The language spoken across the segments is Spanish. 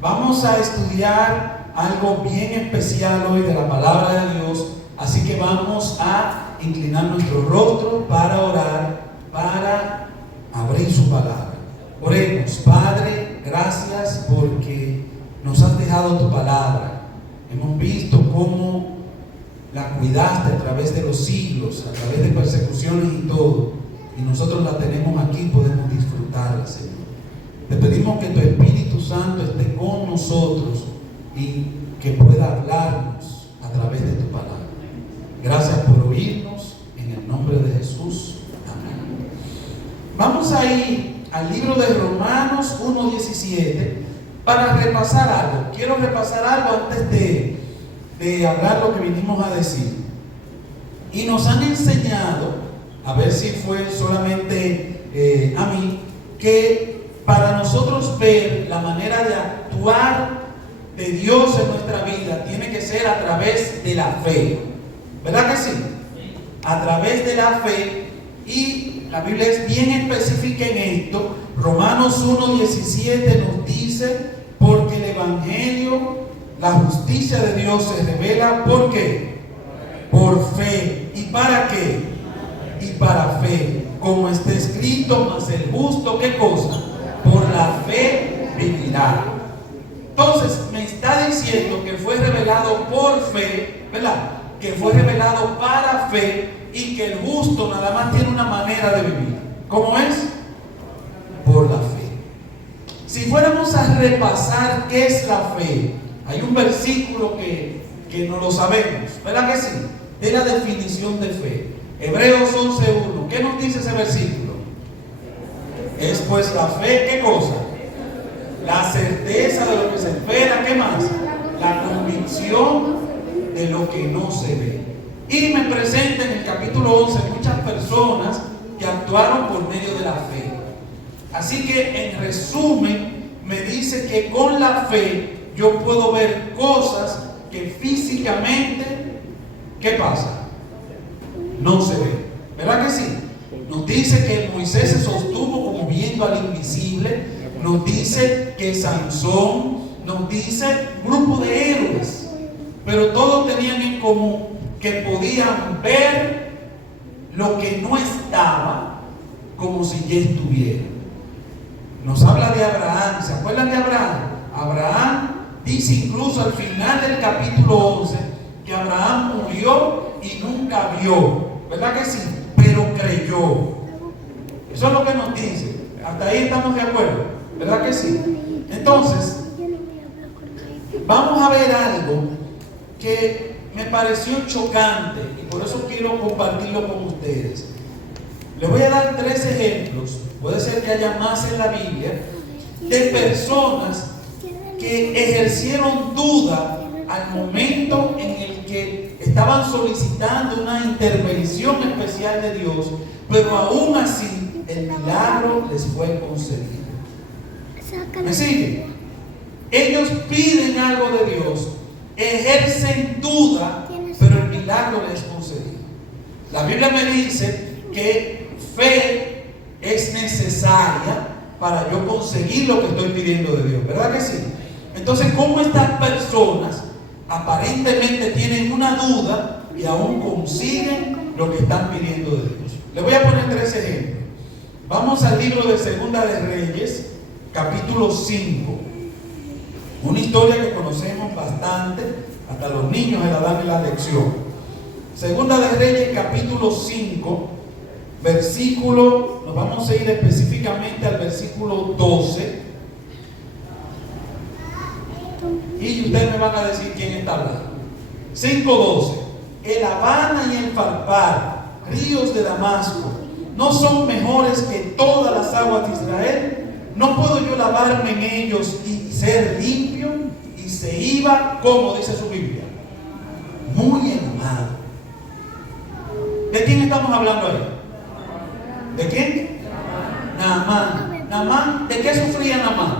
Vamos a estudiar algo bien especial hoy de la palabra de Dios, así que vamos a inclinar nuestro rostro para orar, para abrir su palabra. Oremos. Padre, gracias porque nos has dejado tu palabra. Hemos visto cómo la cuidaste a través de los siglos, a través de persecuciones y todo, y nosotros la tenemos aquí y podemos disfrutarla, Señor. Te pedimos que tu Espíritu Santo esté con nosotros y que pueda hablarnos a través de tu palabra. Gracias por oírnos, en el nombre de Jesús. Amén. Vamos a ir al libro de Romanos 1:17 para repasar algo. Quiero repasar algo antes de hablar lo que vinimos a decir. Y nos han enseñado, a ver si fue solamente a mí, que para nosotros ver la manera de actuar de Dios en nuestra vida tiene que ser a través de la fe. ¿Verdad que sí? A través de la fe. Y la Biblia es bien específica en esto. Romanos 1:17 nos dice: porque el Evangelio, la justicia de Dios se revela, ¿por qué? Por fe. ¿Y para qué? Y para fe. Como está escrito, mas el justo, ¿qué cosa? Por la fe vivirá. Entonces me está diciendo que fue revelado por fe, ¿verdad? Que fue revelado para fe, y que el justo nada más tiene una manera de vivir. ¿Cómo es? Por la fe. Si fuéramos a repasar qué es la fe, hay un versículo que no lo sabemos, ¿verdad que sí? De la definición de fe. Hebreos 11:1. ¿Qué nos dice ese versículo? Es pues la fe, ¿qué cosa? La certeza de lo que se espera. ¿Qué más? La convicción de lo que no se ve. Y me presenta en el capítulo 11 muchas personas que actuaron por medio de la fe. Así que en resumen me dice que con la fe yo puedo ver cosas que físicamente, ¿qué pasa? No se ven. ¿Verdad que sí? Nos dice que Moisés se sostuvo como viendo al invisible. Nos dice que Sansón, nos dice grupo de héroes, pero todos tenían en común que podían ver lo que no estaba como si ya estuviera. Nos habla de Abraham. ¿Se acuerdan de Abraham? Abraham dice incluso al final del capítulo 11 que Abraham murió y nunca vio. ¿Verdad que sí? Pero creyó. Eso es lo que nos dice. Hasta ahí estamos de acuerdo. ¿Verdad que sí? Entonces, vamos a ver algo que me pareció chocante y por eso quiero compartirlo con ustedes. Les voy a dar 3 ejemplos, puede ser que haya más en la Biblia, de personas que ejercieron duda al momento en el que estaban solicitando una intervención especial de Dios, pero aún así el milagro les fue concedido. ¿Me siguen? Ellos piden algo de Dios, ejercen duda, pero el milagro les es concedido. La Biblia me dice que fe es necesaria para yo conseguir lo que estoy pidiendo de Dios. ¿Verdad que sí? Entonces, ¿cómo estas personas aparentemente tienen una duda y aún consiguen lo que están pidiendo de Dios? Les voy a poner 3 ejemplos. Vamos al libro de Segunda de Reyes, capítulo 5. Una historia que conocemos bastante, hasta los niños se la dan en la lección. Segunda de Reyes, capítulo 5, versículo, nos vamos a ir específicamente al versículo 12. Y ustedes me van a decir quién está hablando. 5:12. El Habana y el Farpar, ríos de Damasco, ¿no son mejores que todas las aguas de Israel? ¿No puedo yo lavarme en ellos y ser limpio? Y se iba, como dice su Biblia, muy enojado. ¿De quién estamos hablando ahí? ¿De quién? Naamán. Naamán, ¿de qué sufría Naamán?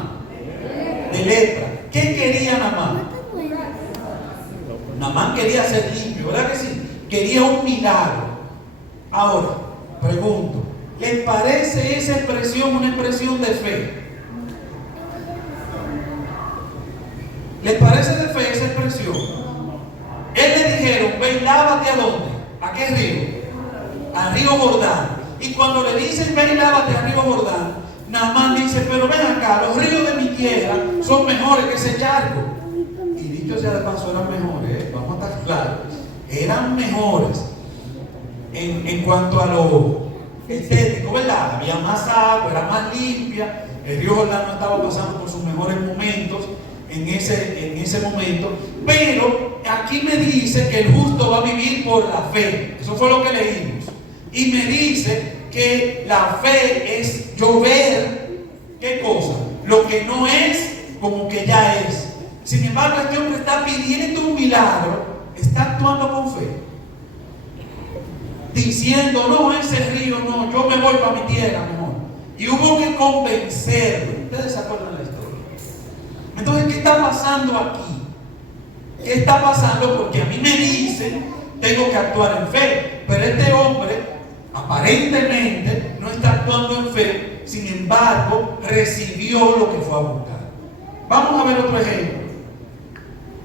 De lepra. ¿Qué quería Naamán? Naamán quería ser limpio, ¿verdad que sí? Quería un milagro. Ahora, pregunto, ¿les parece esa expresión una expresión de fe? ¿Les parece de fe esa expresión? Él le dijeron, ve y lávate ¿a dónde? ¿A qué río? Al río Jordán. Y cuando le dicen, ve y lávate al río Jordán, Naamán dice, pero ven acá, los ríos de mi tierra son mejores que ese charco. Y dicho sea de paso, eran mejores, vamos a estar claros. Eran mejores en cuanto a lo estético, ¿verdad? Había más agua, era más limpia. El río Jordán no estaba pasando por sus mejores momentos en ese momento. Pero aquí me dice que el justo va a vivir por la fe. Eso fue lo que leímos. Y me dice que la fe es llover, ¿qué cosa? Lo que no es como que ya es. Sin embargo, este hombre está pidiendo un milagro, está actuando con fe, diciendo, no, ese río no, yo me voy para mi tierra mejor. Y hubo que convencerlo. Ustedes se acuerdan de la historia. Entonces, ¿qué está pasando aquí? ¿Qué está pasando? Porque a mí me dicen, tengo que actuar en fe, pero este hombre aparentemente no está actuando en fe, sin embargo, recibió lo que fue a buscar. Vamos a ver otro ejemplo.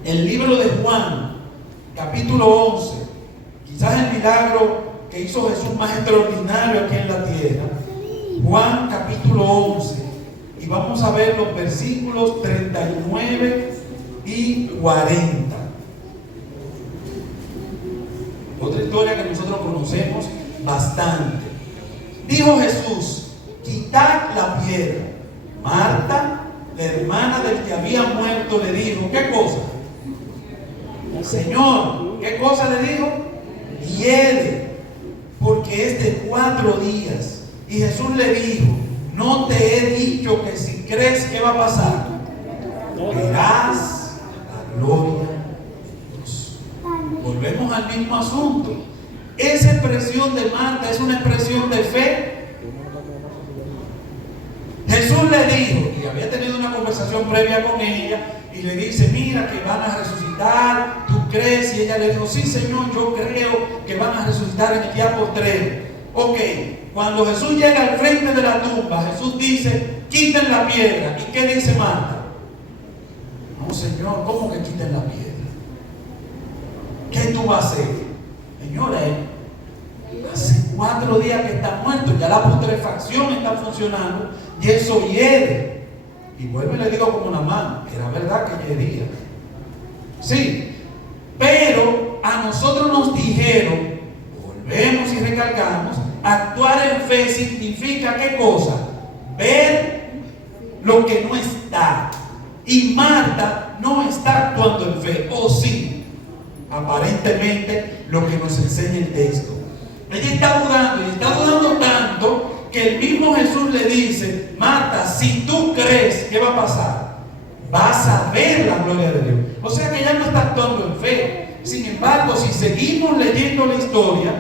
El libro de Juan, capítulo 11, quizás el milagro que hizo Jesús más extraordinario aquí en la tierra. Juan capítulo 11, y vamos a ver los versículos 39 y 40. Otra historia que nosotros conocemos bastante. Dijo Jesús, quitad la piedra. Marta, la hermana del que había muerto, le dijo, ¿qué cosa? Señor, ¿qué cosa le dijo? Hiede, porque es de 4 días. Y Jesús le dijo, no te he dicho que si crees, ¿qué va a pasar? Verás la gloria de Dios. Volvemos al mismo asunto. Esa expresión de Marta es una expresión de fe. Jesús le dijo, y había tenido una conversación previa con ella, y le dice, mira que van a resucitar, ¿tú crees? Y ella le dijo, sí Señor, yo creo que van a resucitar en el día postrero. Ok, cuando Jesús llega al frente de la tumba, Jesús dice, quiten la piedra. ¿Y qué dice Marta? No Señor, ¿cómo que quiten la piedra? ¿Qué tú vas a hacer? Señora, hace 4 días que está muerto, ya la putrefacción está funcionando y eso hiede. Y vuelvo y le digo como una mano, era verdad que hiedía. Sí, pero a nosotros nos dijeron, volvemos y recalcamos, actuar en fe significa ¿qué cosa? Ver lo que no está. Y Marta no está actuando en fe, ¿o sí? Aparentemente lo que nos enseña el texto. Ella está dudando, y está dudando tanto que el mismo Jesús le dice, Marta, si tú crees, ¿qué va a pasar? Vas a ver la gloria de Dios. O sea que ella no está actuando en fe. Sin embargo, si seguimos leyendo la historia,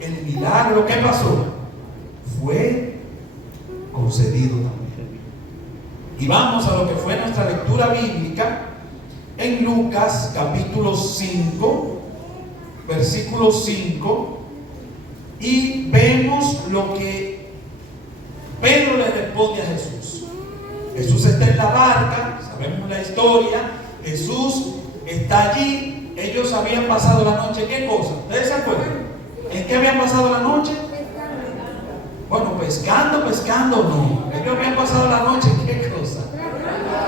el milagro, ¿qué pasó? Fue concedido también. Y vamos a lo que fue nuestra lectura bíblica en Lucas capítulo 5, versículo 5, y vemos lo que Pedro le responde a Jesús. Jesús está en la barca, sabemos la historia, Jesús está allí, ellos habían pasado la noche, ¿qué cosa? ¿Ustedes se acuerdan? ¿En qué habían pasado la noche? Bueno, pescando no. Ellos habían pasado la noche, ¿qué cosa?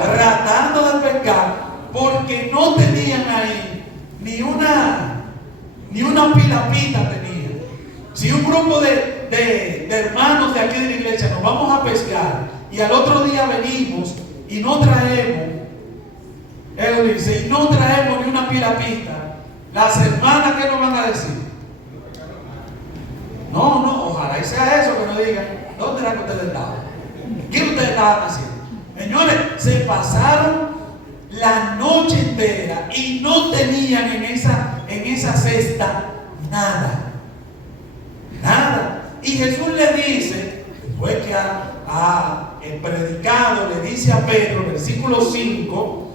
Tratando de pescar, porque no tenían ahí ni una pilapita tenían. Si un grupo de hermanos de aquí de la iglesia nos vamos a pescar y al otro día venimos y no traemos, él dice, y no traemos ni una pilapita, las hermanas, ¿qué nos van a decir? No, ojalá y sea eso que nos digan, ¿dónde era que ustedes estaban? ¿Qué ustedes estaban haciendo? Señores, se pasaron la noche entera y no tenían en esa cesta nada. Y Jesús le dice, después que ha predicado, le dice a Pedro, versículo 5,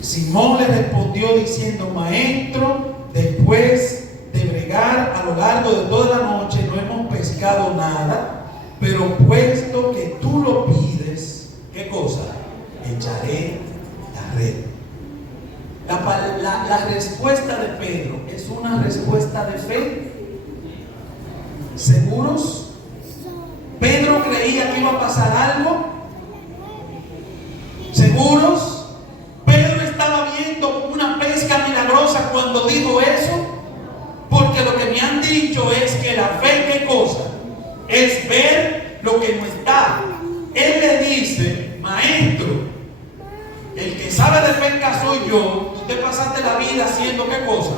Simón le respondió diciendo, Maestro, después de bregar a lo largo de toda la noche no hemos pescado nada, pero puesto que tú lo pides, ¿qué cosa? Echaré la red. La respuesta de Pedro es una respuesta de fe. ¿Seguros? ¿Pedro creía que iba a pasar algo? ¿Seguros? ¿Pedro estaba viendo una pesca milagrosa cuando dijo eso? Porque lo que me han dicho es que la fe, ¿qué cosa? Es ver lo que no está. Él le dice: maestro, el que sabe de pesca soy yo. Tú te pasaste la vida haciendo ¿qué cosa?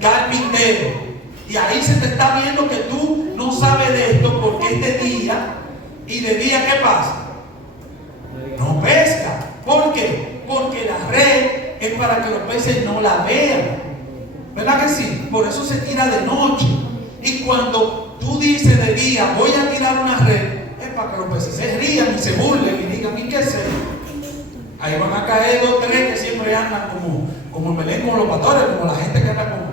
Carpintero. Y ahí se te está viendo que tú no sabes de esto, porque es de día. Y de día ¿qué pasa? No pesca. ¿Por qué? Porque la red es para que los peces no la vean. ¿Verdad que sí? Por eso se tira de noche. Y cuando tú dices de día voy a tirar una red, es para que los peces se rían y se burlen y digan: ¿y qué sé? Ahí van a caer 2 o 3 que siempre andan como el Belén, como los pastores, como la gente que anda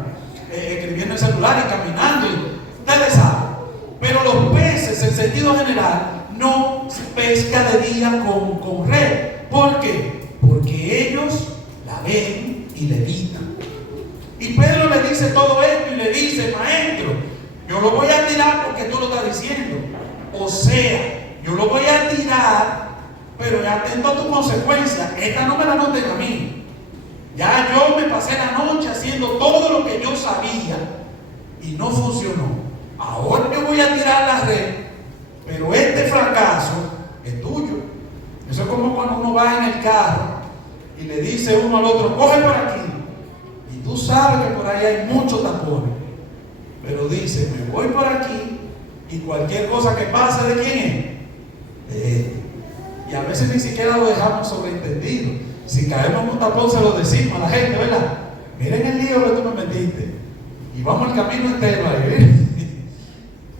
escribiendo el celular y caminando. Y ustedes saben. Pero los peces, en sentido general, no se pesca de día con red. ¿Por qué? Porque ellos la ven y le evitan. Y Pedro le dice todo esto y le dice: maestro, yo lo voy a tirar porque tú lo estás diciendo. O sea, yo lo voy a tirar, pero ya atento a tu consecuencia. Esta no me la noten a mí. Ya yo me pasé la noche haciendo todo lo que yo sabía y no funcionó. Ahora yo voy a tirar la red, pero este fracaso es tuyo. Eso es como cuando uno va en el carro y le dice uno al otro: coge por aquí. Y tú sabes que por ahí hay muchos tapones, pero dice: me voy por aquí, y cualquier cosa que pase, ¿de quién es? De él. Y a veces ni siquiera lo dejamos sobreentendido. Si caemos en un tapón, se lo decimos a la gente, ¿verdad? Miren el lío que tú me metiste. Y vamos el camino entero ahí.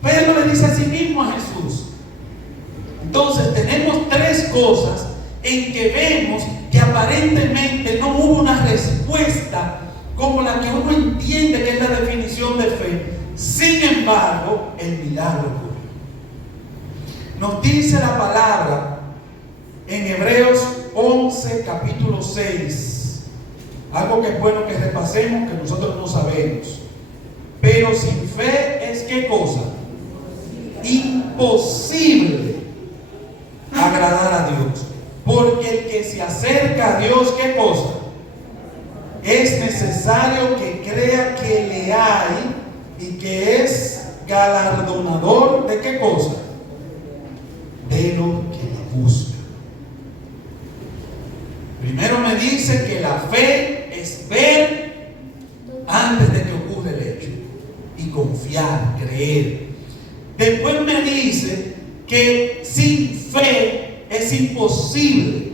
Pedro le dice a sí mismo a Jesús. Entonces tenemos 3 cosas en que vemos que aparentemente no hubo una respuesta como la que uno entiende que es la definición de fe. Sin embargo, el milagro ocurrió. Nos dice la palabra en Hebreos 11, capítulo 6, algo que es bueno que repasemos, que nosotros no sabemos. Pero sin fe es ¿qué cosa? Imposible agradar a Dios. Porque el que se acerca a Dios, ¿qué cosa? Es necesario que crea que le hay y que es galardonador de ¿qué cosa? De lo que le busca. Primero me dice que la fe es ver antes de que ocurra el hecho y confiar, creer. Después me dice que sin fe es imposible.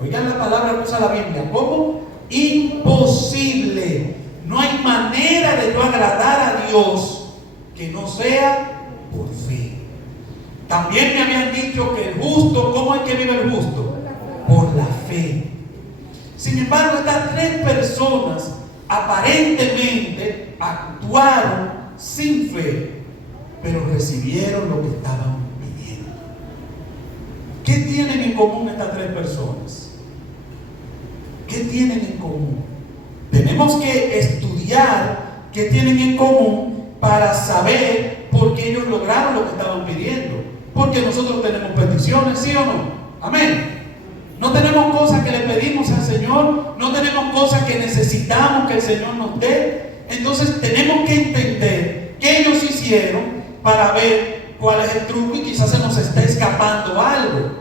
Oigan la palabra que usa la Biblia. ¿Cómo? Imposible. No hay manera de yo agradar a Dios que no sea por fe. También me habían dicho que el justo, ¿cómo es que vive el justo? Por la fe. Sin embargo, estas 3 personas aparentemente actuaron sin fe, pero recibieron lo que estaban pidiendo. ¿Qué tienen en común estas 3 personas? ¿Qué tienen en común? Tenemos que estudiar qué tienen en común para saber por qué ellos lograron lo que estaban pidiendo. Porque nosotros tenemos peticiones, ¿sí o no? Amén. No tenemos cosas que le pedimos al Señor, no tenemos cosas que necesitamos que el Señor nos dé. Entonces tenemos que entender qué ellos hicieron para ver cuál es el truco, y quizás se nos está escapando algo.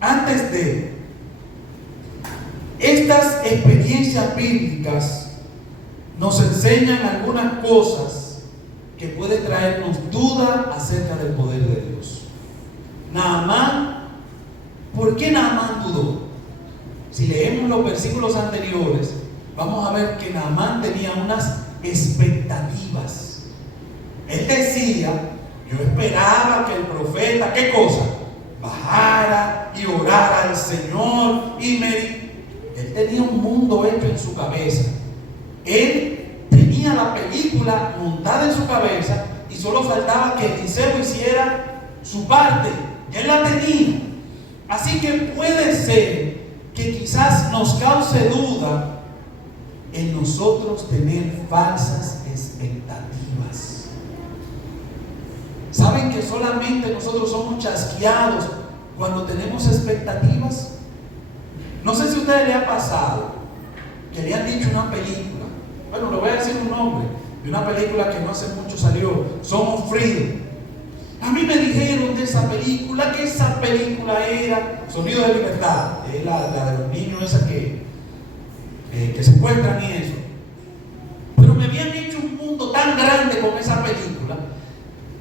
Antes de estas experiencias bíblicas nos enseñan algunas cosas que pueden traernos duda acerca del poder de Dios. Naamán, ¿por qué Naamán dudó? Si leemos los versículos anteriores, vamos a ver que Naamán tenía unas expectativas. Él decía: yo esperaba que el profeta, ¿qué cosa? Bajara y orara al Señor y Él tenía un mundo hecho en su cabeza. Él tenía la película montada en su cabeza y solo faltaba que Eliseo hiciera su parte. Él la tenía. Así que puede ser que quizás nos cause duda en nosotros tener falsas expectativas. ¿Saben que solamente nosotros somos chasqueados cuando tenemos expectativas? No sé si a ustedes les ha pasado que le han dicho una película, bueno, le voy a decir un nombre de una película que no hace mucho salió, Somos Freedom. A mí me dijeron de esa película que esa película era Sonido de Libertad, es la de los niños esa que se encuentran y eso. Pero me habían hecho un mundo tan grande con esa película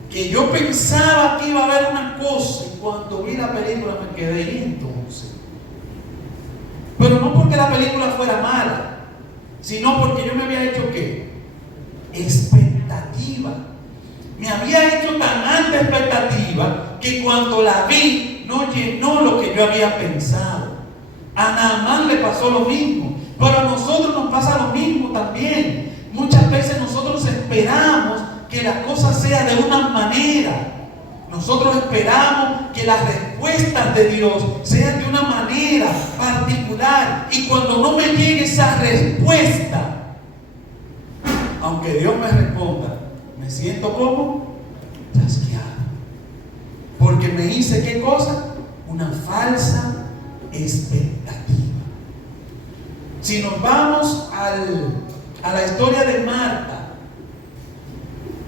que yo pensaba que iba a haber una cosa y cuando vi la película me quedé ahí entonces. Pero no porque la película fuera mala, sino porque yo me había hecho ¿qué? Expectativa. Me había hecho tan alta expectativa que cuando la vi no llenó lo que yo había pensado. A Naamán le pasó lo mismo, pero a nosotros nos pasa lo mismo también. Muchas veces nosotros esperamos que las cosas sean de una manera. Nosotros esperamos que las respuestas de Dios sean de una manera particular. Y cuando no me llegue esa respuesta, aunque Dios me responda, me siento como chasqueado. Porque me hice ¿qué cosa? Una falsa expectativa. Si nos vamos a la historia de Marta,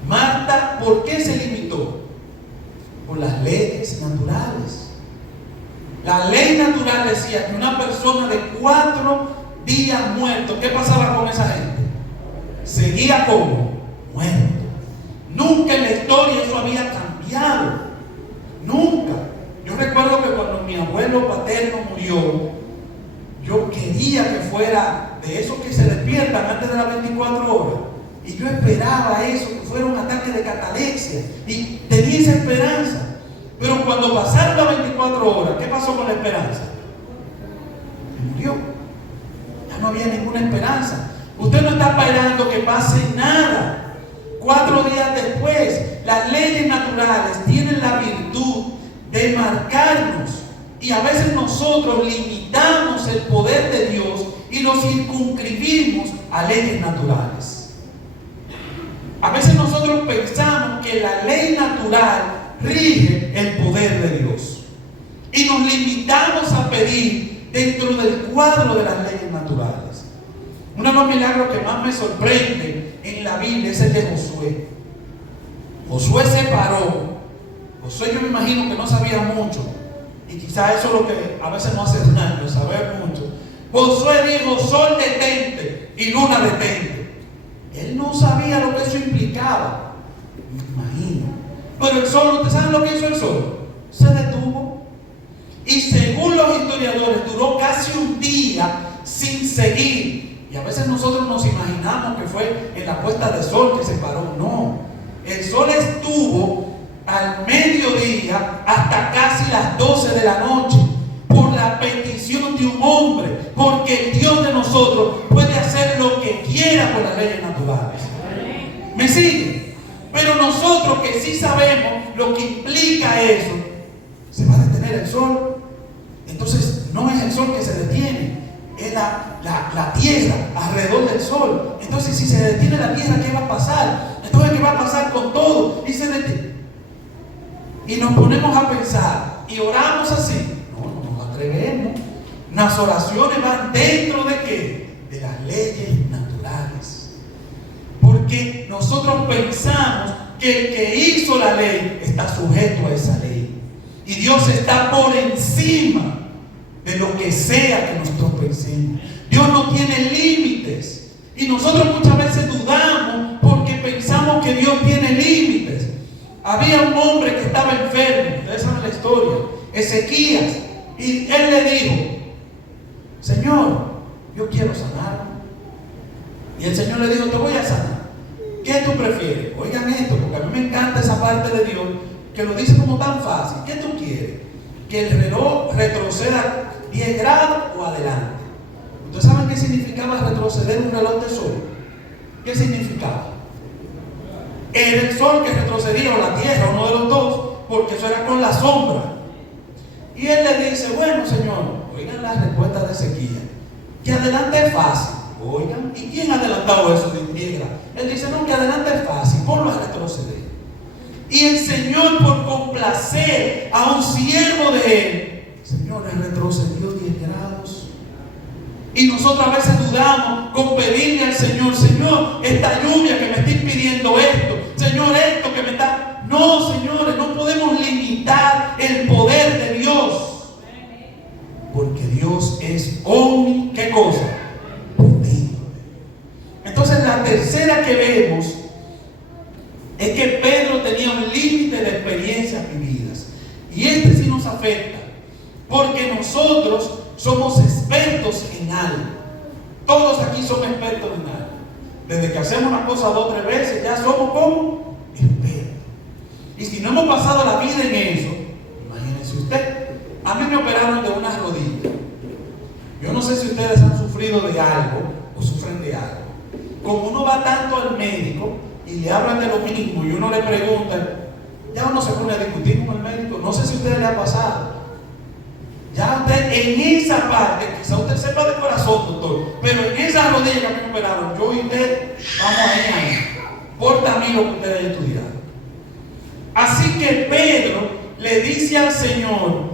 Marta, ¿por qué se limitó? Por las leyes naturales. La ley natural decía que una persona de 4 días muerto, ¿qué pasaba con esa gente? Seguía como muerto. Nunca en la historia eso había cambiado. Nunca. Yo recuerdo que cuando mi abuelo paterno murió, yo quería que fuera de esos que se despiertan antes de las 24 horas. Y yo esperaba eso, que fuera un ataque de catalepsia. Y tenía esa esperanza. Pero cuando pasaron las 24 horas, ¿qué pasó con la esperanza? Murió. Ya no había ninguna esperanza. Usted no está esperando que pase nada. 4 días después, las leyes naturales tienen la virtud de marcarnos. Y a veces nosotros limitamos el poder de Dios y nos circunscribimos a leyes naturales. A veces nosotros pensamos que la ley natural rige el poder de Dios. Y nos limitamos a pedir dentro del cuadro de las leyes naturales. Uno de los milagros que más me sorprende en la Biblia es el de Josué. Josué se paró. Josué, yo me imagino que no sabía mucho. Y quizás eso es lo que a veces no hace daño, saber mucho. Josué dijo: sol detente y luna detente. Él no sabía lo que eso implicaba. Me imagino. Pero el sol, ¿ustedes saben lo que hizo el sol? Se detuvo. Y según los historiadores, duró casi un día sin seguir. Y a veces nosotros nos imaginamos que fue en la puesta de sol que se paró. No. El sol estuvo al mediodía hasta casi las 12 de la noche, por la petición de un hombre, porque el Dios de nosotros puede hacer lo que quiera con las leyes naturales. ¿Me sigue? Pero nosotros que sí sabemos lo que implica eso, se va a detener el sol. Entonces no es el sol que se detiene, es la tierra alrededor del sol. Entonces si se detiene la tierra, ¿qué va a pasar? Entonces ¿qué va a pasar con todo? Y se detiene. Y nos ponemos a pensar y oramos así. No nos atrevemos. Las oraciones van dentro de ¿qué? De las leyes naturales. Porque nosotros pensamos que el que hizo la ley está sujeto a esa ley. Y Dios está por encima de lo que sea que nosotros pensemos. Dios no tiene límites. Y nosotros muchas veces dudamos porque pensamos que Dios tiene límites. Había un hombre que estaba enfermo, ustedes saben la historia, Ezequías, y él le dijo: Señor, yo quiero sanar. Y el Señor le dijo: te voy a sanar. ¿Qué tú prefieres? Oigan esto, porque a mí me encanta esa parte de Dios que lo dice como tan fácil. ¿Qué tú quieres? ¿Que el reloj retroceda 10 grados o adelante? ¿Ustedes saben qué significaba retroceder un reloj de sol? ¿Qué significaba? Era el sol que retrocedía, o la tierra, uno de los dos, porque eso era con la sombra. Y él le dice, bueno, Señor, oigan las respuestas de Ezequiel, que adelante es fácil. Oigan, ¿y quién ha adelantado eso de piedra? Él dice, no, que adelante es fácil, ponlo a retroceder. Y el Señor, por complacer a un siervo de él, Señor, le retrocedió 10 grados. Y nosotros a veces dudamos con pedirle al Señor, Señor, esta lluvia que me está impidiendo esto, Señor, esto que me está... No, señores, no podemos limitar el poder de Dios. Porque Dios es omni, ¿qué cosa? Potente. Entonces la tercera que vemos es que Pedro tenía un límite de experiencias vividas. Y este sí nos afecta, porque nosotros somos expertos en algo. Todos aquí somos expertos en algo. Desde que hacemos una cosa 2 o 3 veces, ya somos como expertos. Y si no hemos pasado la vida en eso, imagínense usted. A mí me operaron de unas rodillas. Yo no sé si ustedes han sufrido de algo o sufren de algo. Como uno va tanto al médico y le hablan de lo mismo y uno le pregunta, ya uno se pone a discutir con el médico. No sé si a ustedes le ha pasado. Ya usted en esa parte, quizá usted sepa de corazón, doctor, pero en esa rodilla que a mí me operaron, yo y usted vamos ahí. Por también lo que ustedes hayan estudiado. Así que Pedro le dice al Señor,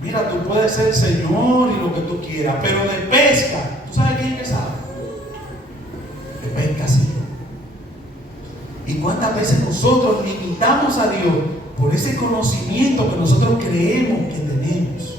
mira, tú puedes ser Señor y lo que tú quieras, pero de pesca, ¿tú sabes quién que sabe? De pesca sí. ¿Y cuántas veces nosotros limitamos a Dios por ese conocimiento que nosotros creemos que tenemos?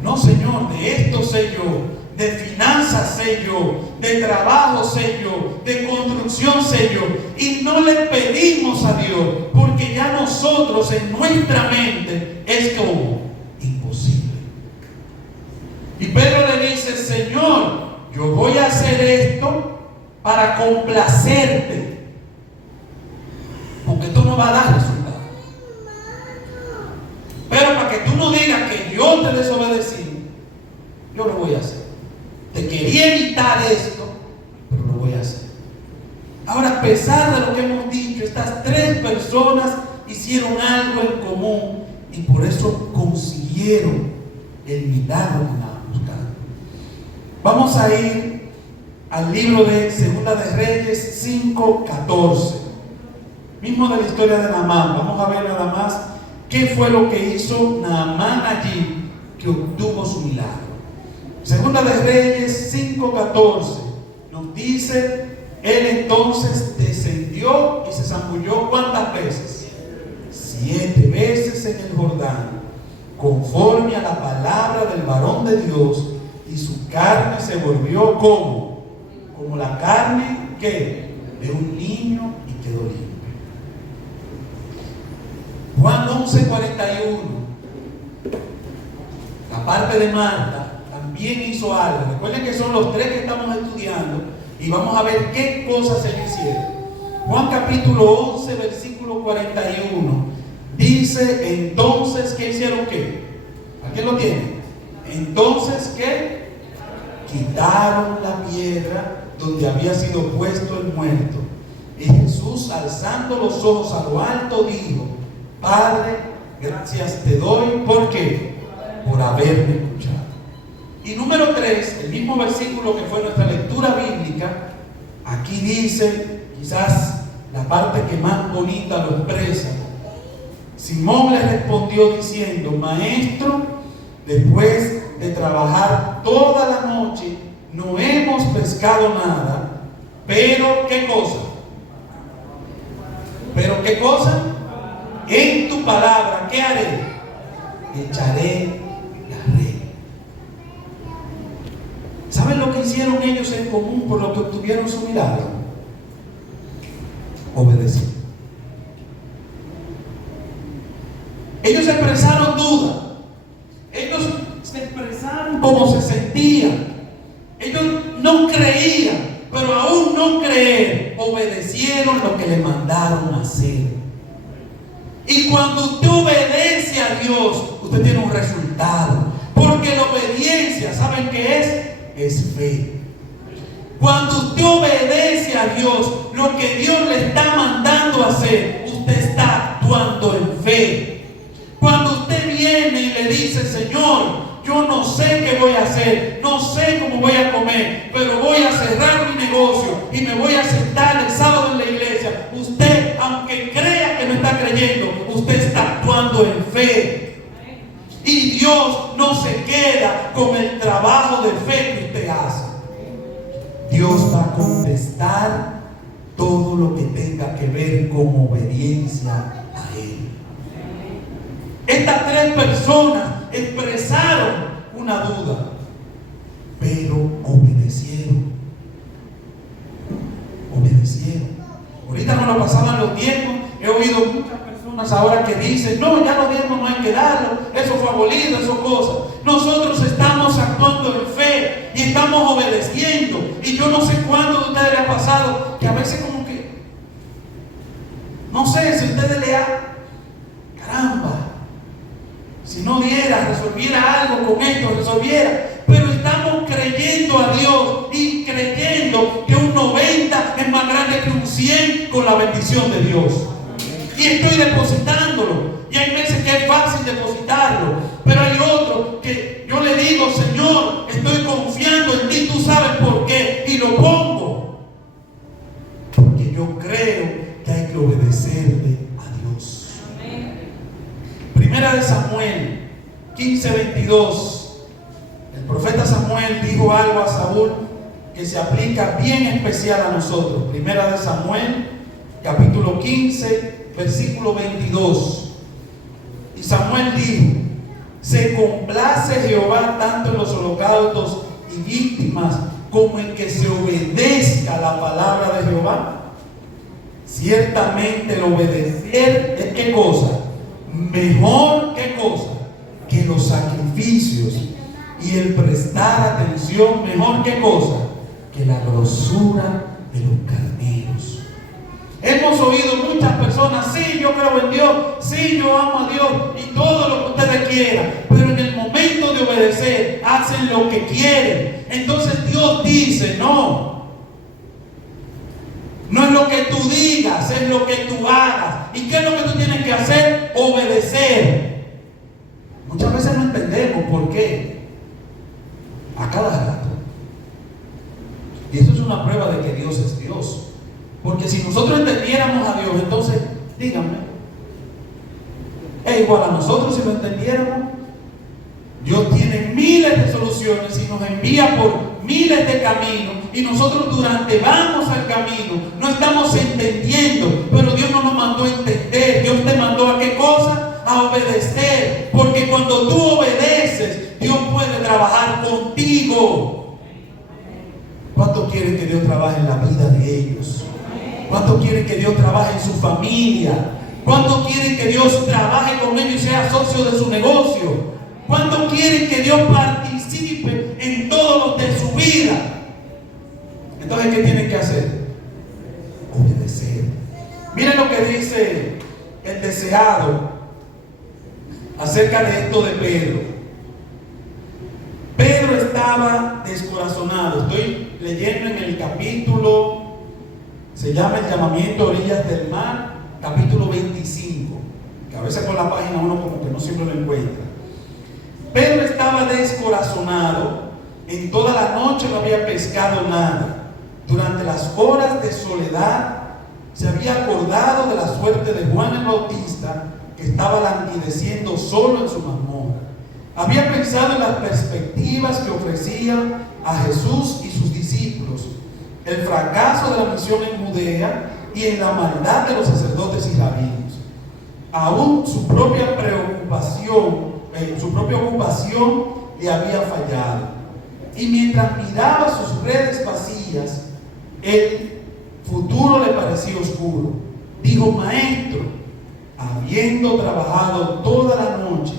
No, Señor, de esto sé yo, de finanzas sé yo, de trabajo sé yo, de construcción sé yo, y no le pedimos a Dios, porque ya nosotros en nuestra mente es como imposible. Y Pedro le dice, Señor, yo voy a hacer esto para complacerte, porque esto no va a dar resultado. Pero para que tú no digas que yo te desobedecí, yo lo voy a hacer. Te quería evitar esto, pero lo voy a hacer. Ahora, a pesar de lo que hemos dicho, estas 3 personas hicieron algo en común y por eso consiguieron el milagro que andaban buscando. Vamos a ir al libro de Segunda de Reyes 5:14, mismo de la historia de Naamán. Vamos a ver nada más qué fue lo que hizo Naamán allí que obtuvo su milagro. Segunda de Reyes 5:14 nos dice, él entonces descendió y se zambulló ¿cuántas veces? 7 veces en el Jordán, conforme a la palabra del varón de Dios, y su carne se volvió como la carne ¿qué? De un niño y quedó limpio. Juan 11:41, la parte de Marta también hizo algo. Recuerden que son los 3 que estamos estudiando y vamos a ver qué cosas ellos hicieron. Juan capítulo 11 versículo 41 dice, entonces ¿qué hicieron qué? ¿A quién lo tiene? Entonces ¿qué? Quitaron la piedra donde había sido puesto el muerto. Y Jesús, alzando los ojos a lo alto, dijo, Padre, gracias te doy. ¿Por qué? Por haberme escuchado. Y número 3, el mismo versículo que fue nuestra lectura bíblica, aquí dice, quizás la parte que más bonita lo expresa. Simón le respondió diciendo, Maestro, después de trabajar toda la noche, no hemos pescado nada, pero ¿qué cosa? ¿Pero qué cosa? En tu palabra, ¿qué haré? Echaré la red. ¿Saben lo que hicieron ellos en común por lo que obtuvieron su milagro? Obedecer. Ellos expresaron duda. Ellos se expresaron como se sentían. Ellos no creían, pero aún no creer, obedecieron lo que le mandaron a hacer. Y cuando usted obedece a Dios, usted tiene un resultado. Porque la obediencia, ¿saben qué es? Es fe. Cuando usted obedece a Dios, lo que Dios le está mandando a hacer, usted está actuando en fe. Cuando usted viene y le hacer, no sé cómo voy a comer, pero voy a cerrar mi negocio y me voy a sentar el sábado en la iglesia. Usted, aunque crea que no está creyendo, usted está actuando en fe. Y Dios no se queda con el trabajo de fe que usted hace. Dios va a contestar todo lo que tenga que ver con obediencia a Él. Estas tres personas expresaron una duda, pero obedecieron. Ahorita cuando pasaban los diezmos, he oído muchas personas ahora que dicen, no, ya los diezmos no hay que darlo, eso fue abolido, eso cosas. Nosotros estamos actuando en fe y estamos obedeciendo. Y yo no sé cuánto de ustedes les ha pasado que a veces como que, no sé, si ustedes le han, caramba, si no diera, resolviera algo con esto, resolviera. Pero estamos creyendo a Dios y creyendo que un 90 es más grande que un 100 con la bendición de Dios. Y estoy depositándolo. Y hay veces que es fácil depositarlo, pero hay otro que yo le digo, Señor, estoy confiando en ti, tú sabes por qué, y lo pongo. Porque yo creo que hay que obedecerle a Dios. Primera de Samuel 15:22. El profeta Samuel dijo algo a Saúl que se aplica bien especial a nosotros. Primera de Samuel, capítulo 15, versículo 22. Y Samuel dijo: se complace Jehová tanto en los holocaustos y víctimas como en que se obedezca la palabra de Jehová. Ciertamente el obedecer es ¿qué cosa? Mejor ¿qué cosa? Que los sacrificios, y el prestar atención mejor ¿qué cosa? Que la grosura de los carneros. Hemos oído muchas personas, sí, yo creo en Dios, sí, yo amo a Dios y todo lo que ustedes quieran, pero en el momento de obedecer hacen lo que quieren. Entonces Dios dice, no es lo que tú digas, es lo que tú hagas. ¿Y qué es lo que tú tienes que hacer? Obedecer. Muchas veces no entendemos por qué. A cada rato. Y eso es una prueba de que Dios es Dios. Porque si nosotros entendiéramos a Dios, entonces, díganme, es igual a nosotros si lo entendiéramos. Dios tiene miles de soluciones y nos envía por miles de caminos, y nosotros durante vamos al camino no estamos entendiendo, pero Dios no nos mandó a entender. Dios te mandó ¿a qué cosa? A obedecer, porque cuando tú obedeces, Dios puede trabajar contigo. ¿Cuánto quieren que Dios trabaje en la vida de ellos? ¿Cuánto quieren que Dios trabaje en su familia? ¿Cuánto quieren que Dios trabaje con ellos y sea socio de su negocio? ¿Cuánto quieren que Dios participe en todo lo de su vida? Entonces, ¿qué tienen que hacer? Obedecer. Miren lo que dice el deseado acerca de esto de Pedro. Pedro estaba descorazonado. Estoy leyendo en el capítulo, se llama El llamamiento a orillas del mar, capítulo 25, que a veces con la página uno como que no siempre lo encuentra. Pedro estaba descorazonado. En toda la noche no había pescado nada. Durante las horas de soledad se había acordado de la suerte de Juan el Bautista, que estaba languideciendo solo en su mazmorra. Había pensado en las perspectivas que ofrecían a Jesús y sus discípulos, el fracaso de la misión en Judea y en la maldad de los sacerdotes y rabinos. Aún su propia ocupación le había fallado. Y mientras miraba sus redes vacías, el futuro le parecía oscuro. Dijo: maestro, habiendo trabajado toda la noche,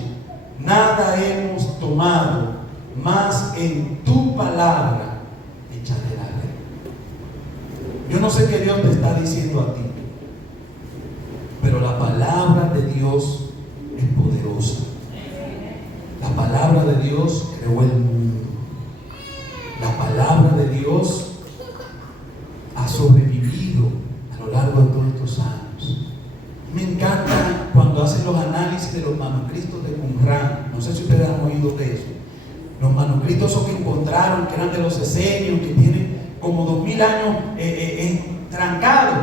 nada hemos tomado, mas en tu palabra echaré la red. Yo no sé qué Dios te está diciendo a ti, pero la palabra de Dios es poderosa. La palabra de Dios creó el mundo. La palabra de Dios ha sobrevivido a lo largo de todos estos años. Me encanta cuando hacen los análisis de los manuscritos de Qumran. No sé si ustedes han oído de eso. Los manuscritos esos que encontraron, que eran de los esenios, que tienen como 2000 años trancados.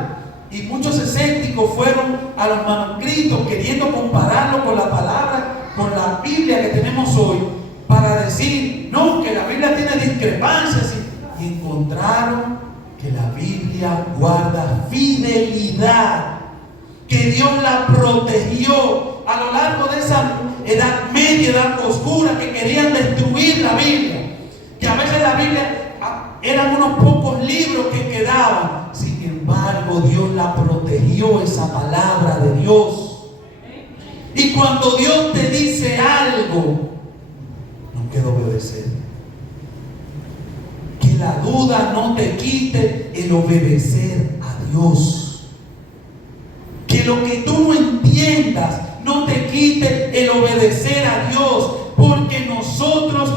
Y muchos escépticos fueron a los manuscritos queriendo compararlo con la palabra, con la Biblia que tenemos hoy, para decir, no, que la Biblia tiene discrepancias. Y encontraron que la Biblia guarda fidelidad, que Dios la protegió a lo largo de esa edad media, edad oscura, que querían destruir la Biblia, que a veces la Biblia eran unos pocos libros que quedaban. Sin embargo, Dios la protegió, esa palabra de Dios. Y cuando Dios te dice algo, no queda obedecer. Que la duda no te quite el obedecer a Dios. Que lo que tú no entiendas no te quite el obedecer a Dios, porque nosotros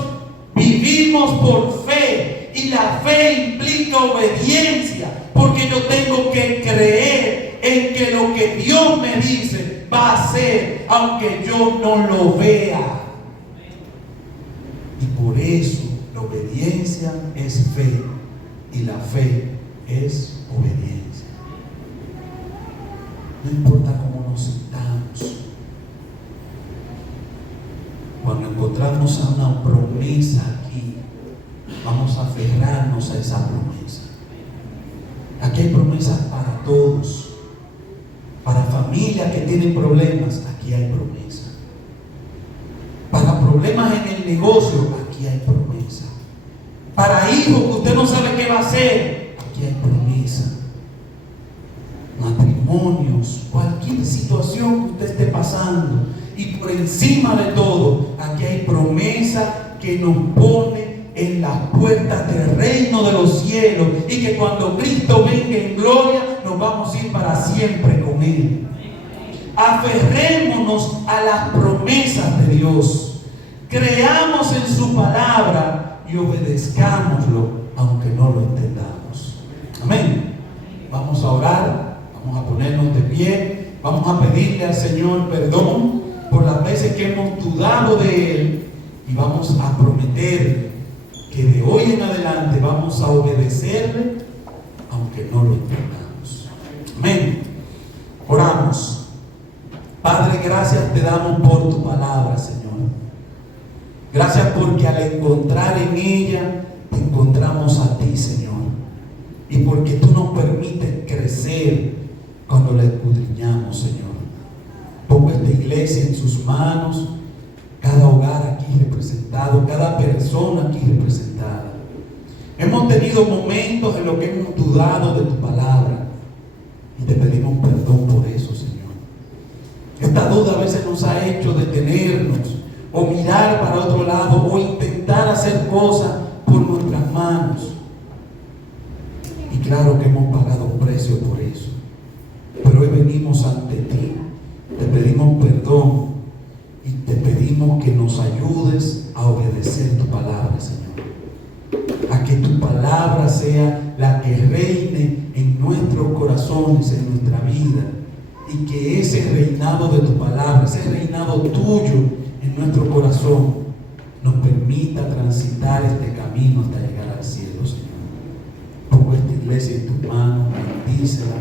vivimos por fe y la fe implica obediencia, porque yo tengo que creer en que lo que Dios me dice va a ser, aunque yo no lo vea. Y por eso la obediencia es fe y la fe es obediencia. No importa cómo nos sintamos, cuando encontramos a una promesa aquí, vamos a aferrarnos a esa promesa. Aquí hay promesas para todos. Para familias que tienen problemas, aquí hay promesa. Para problemas en el negocio, aquí hay promesa. Para hijos que usted no sabe qué va a hacer, aquí hay promesa. Matrimonios, cualquier situación que usted esté pasando, y por encima de todo, aquí hay promesa que nos pone en las puertas del reino de los cielos, y que cuando Cristo venga en gloria, nos vamos a ir para siempre con Él. Aferrémonos a las promesas de Dios, creamos en su palabra y obedezcámoslo aunque no lo entendamos. Amén. Vamos a orar, vamos a ponernos de pie, vamos a pedirle al Señor perdón por las veces que hemos dudado de Él, y vamos a prometer que de hoy en adelante vamos a obedecerle aunque no lo entendamos. Amén. Oramos. Padre, gracias te damos por tu palabra, Señor. Gracias porque al encontrar en ella te encontramos a ti, Señor, y porque tú nos permites crecer cuando la escudriñamos, Señor. Pongo esta iglesia en sus manos, cada hogar aquí representado, cada persona aquí representada. Hemos tenido momentos en los que hemos dudado de tu palabra y te pedimos perdón por eso, Señor. Esta duda a veces nos ha hecho detenernos o mirar para otro lado o intentar hacer cosas por nuestras manos. Y claro que hemos pagado un precio por eso. Pero hoy venimos ante ti, te pedimos perdón y te pedimos que nos ayudes a obedecer tu palabra, Señor. A que tu palabra sea la que reine en nuestros corazones, en nuestra vida. Y que ese reinado de tu palabra, ese reinado tuyo en nuestro corazón, nos permita transitar este camino hasta llegar al cielo, Señor. Pongo esta iglesia en tus manos, bendícela,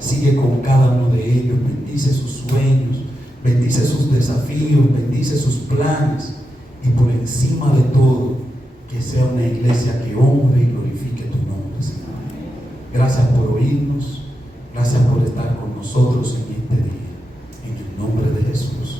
sigue con cada uno de ellos, bendice sus sueños, bendice sus desafíos, bendice sus planes, y por encima de todo, que sea una iglesia que honre y glorifique tu nombre, Señor. Gracias por oírnos, gracias por estar con nosotros en este día, en el nombre de Jesús.